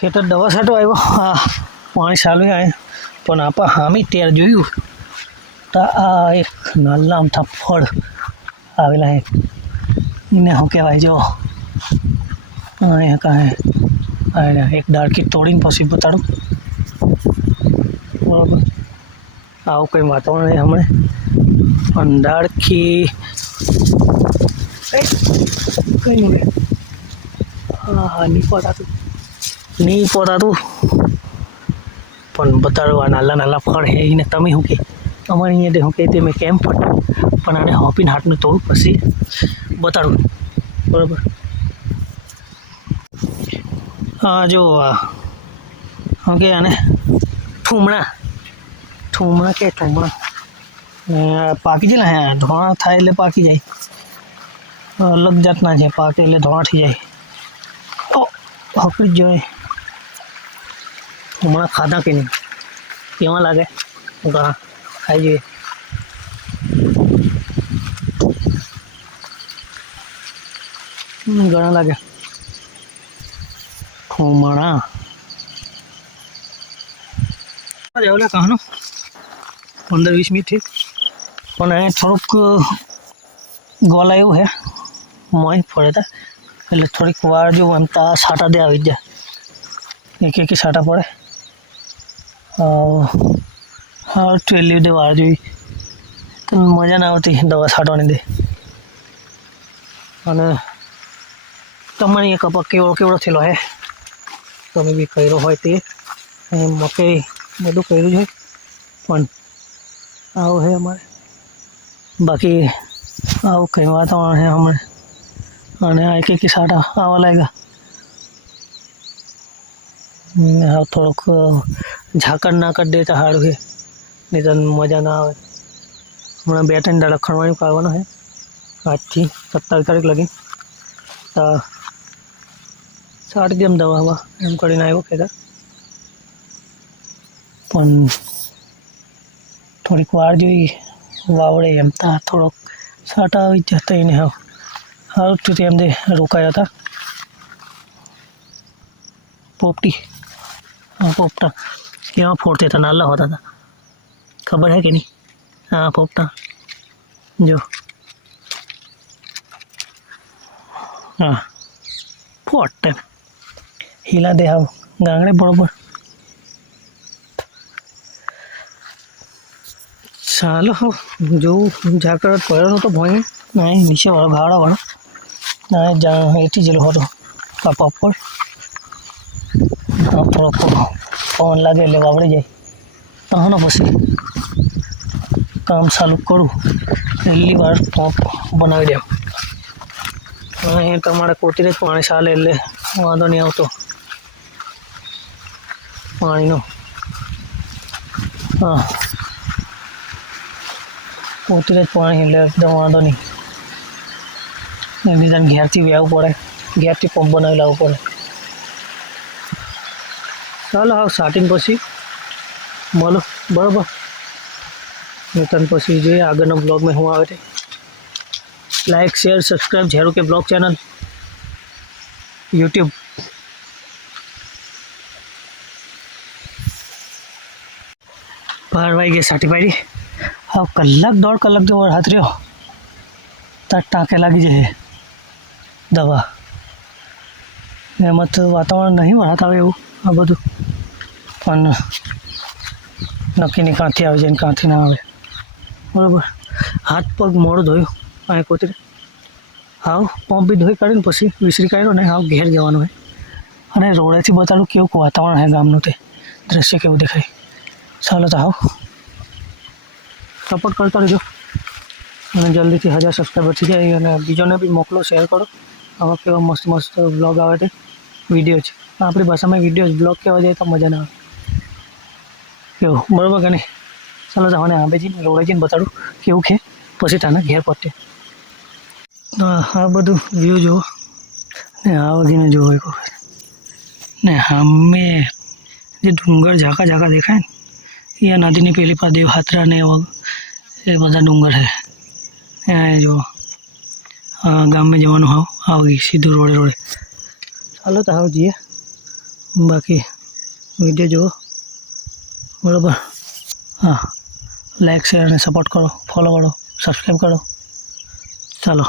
ખેતર દવા છાંટો આવ્યો. હા, પાણી ચાલુ આવે પણ આપા હામી ત્યારે જોયું. તો આ એક નાના અમથા ફળ આવેલા એક એને શું કહેવાય જો? અહીંયા કાંઈ એક ડાળકી તોડીને પછી બતાડું. બરાબર. આવું કંઈ વાતાવરણ નહીં હમણાં? પણ ડાળખી કઈ નહીં. હા હા નહીં પડાતું નહીં પડાતું પણ બતાડવા નાલા નાલા ફળ હે એને તમે શું કે? અમારે અહીંયા શું કે તે મેં કેમ પડ પણ આને હોપીને હાથનું તોડું પછી બતાડું. બરાબર? હા, જો આ. શું કે આને? ઠુમણા. ઠુમણા કે ઠુમણા? પાકી જાય ને હા ધોણા થાય એટલે પાકી જાય. અલગ જાતના છે, પાકે એટલે ધોણા થઈ જાય. ઓ હકડી જ જોઈએ હમણાં ખાધા કે નહીં કેવા લાગે ઘણા ખાઈ જોઈએ હમ, ઘણા લાગે ખમણા જાવ કહાનો પંદર વીસ મિનિટથી પણ અહીંયા થોડુંક ગોલા એવું હે મોય પડે તા એટલે થોડીક વાર જો એમ તા સાટા દે આવી જાય એક એક સાટા પડે હા ડે વાર જોઈ તો મજા ના આવતી દવા છાંટવાની દે અને તમારે એક કપક કેવડો કેવડો થયેલો હે? તમે બી કર્યો હોય તે. મકઈ બધું કર્યું છે? પણ આવું છે અમારે. બાકી આવું કંઈ વાતાવરણ છે હમણાં અને આ એક એક સાટા આવવા લાગ્યા. હા, થોડોક ઝાકળ ના કરી દે તો સારું છે નહીં તો મજા ના આવે. હમણાં બે ત્રણ દાડા ખણવાનું કરવાનું છે આજથી સત્તાવીસ તારીખ લગી. તો સારી જેમ દવા હવા એમ કરીને આવ્યો ખેતર. પણ થોડીક વાર જોઈ વાવડે એમ તા થોડોક સાટા આવી જતા એને હા સારું થયું એમ દે રોકાયા હતા. પોપટી. હા પોપટા કેવા ફોડતા હતા નાલા હોતા હતા ખબર હે કે નહીં હા પોપટા જો હા ફોટ હિલા દે હાવ ગાંગડે બરોબર ચાલો હવે જોઉં ઝાકળ પડ્યો તો ભોય ના નીચે વાળો ગાળા વાળો ના જા એથી જેલો હતો કાપા પર હા, થોડો પવન લાગે એટલે વાવડી જાય. હા પછી કામ ચાલુ કરું. પહેલી વાર પંપ બનાવી દેવ. અને તમારે કોતીરે જ પાણી ચાલે એટલે વાંધો નહીં આવતો. પાણીનો. હા. કોતીરે જ પાણી એટલે એકદમ વાંધો નહીં. તને ઘેરથી વ્યાવું પડે. ઘેરથી પંપ બનાવી લાવવું પડે. ચાલો હા સ્ટાર્ટિંગ પછી બોલો બરાબર ને તને પછી જોઈએ આગળના બ્લોગમાં શું આવે તે લાઈક શેર સબસ્ક્રાઈબ ઝેરો કે બ્લોગ ચેનલ યુટ્યુબ બાર વાગે સાટી પાડી હા કલાક દોઢ કલાક જેવો હાથ રહ્યો તાર ટાંકે લાગી જશે દવા એમાં તો વાતાવરણ નહીં વરાત આવે એવું આ બધું. પણ નક્કી કાંથી આવી જાય કાંથી ના આવે. બરાબર. હાથ પગ મોડું ધોયું. અહીં કોતરી હાવ પંપ બી ધોઈ કાઢીને પછી વિસરી કાઢ્યો ને હાવ ઘેર જવાનું હોય. અને રોડેથી બતાડું કેવું વાતાવરણ છે ગામનું તે. દ્રશ્ય કેવું દેખાય. ચાલો તો હાવ. સપોર્ટ કરતા રહેજો. અને જલ્દીથી હજાર સબસ્ક્રાઈબર થઈ જાય અને બીજોને બી મોકલો શેર કરો. આવા કેવા મસ્ત મસ્ત બ્લોગ આવે તે. વીડિયો છે. આપણી ભાષામાં વીડિયો બ્લોગ કહેવા જાય તો મજા ના આવે. કેવું બરોબર કે નહીં? ચાલો તો મને આંબે જઈને, રોડે જઈને બતાડું કેવું છે. પછી તાના ઘેર પતે હા, આ બધું વ્યૂ જુઓ. ને આ બધીને જુઓ એક વખત. ને સામે જે ડુંગર ઝાકા ઝાકા દેખાય ને, એ આ નદીની પેલી પાસે દેવહાત્રા ને એવા એ બધા ડુંગર છે. ત્યાં જુઓ હા ગામમાં જવાનું હાવ આવી સીધું રોડે રોડે. ચાલો તો હાવ જઈએ બાકી વીડિયો જુઓ. બરાબર? હા. લાઈક શેર અને સપોર્ટ કરો. ફોલો કરો. સબસ્ક્રાઈબ કરો. ચાલો.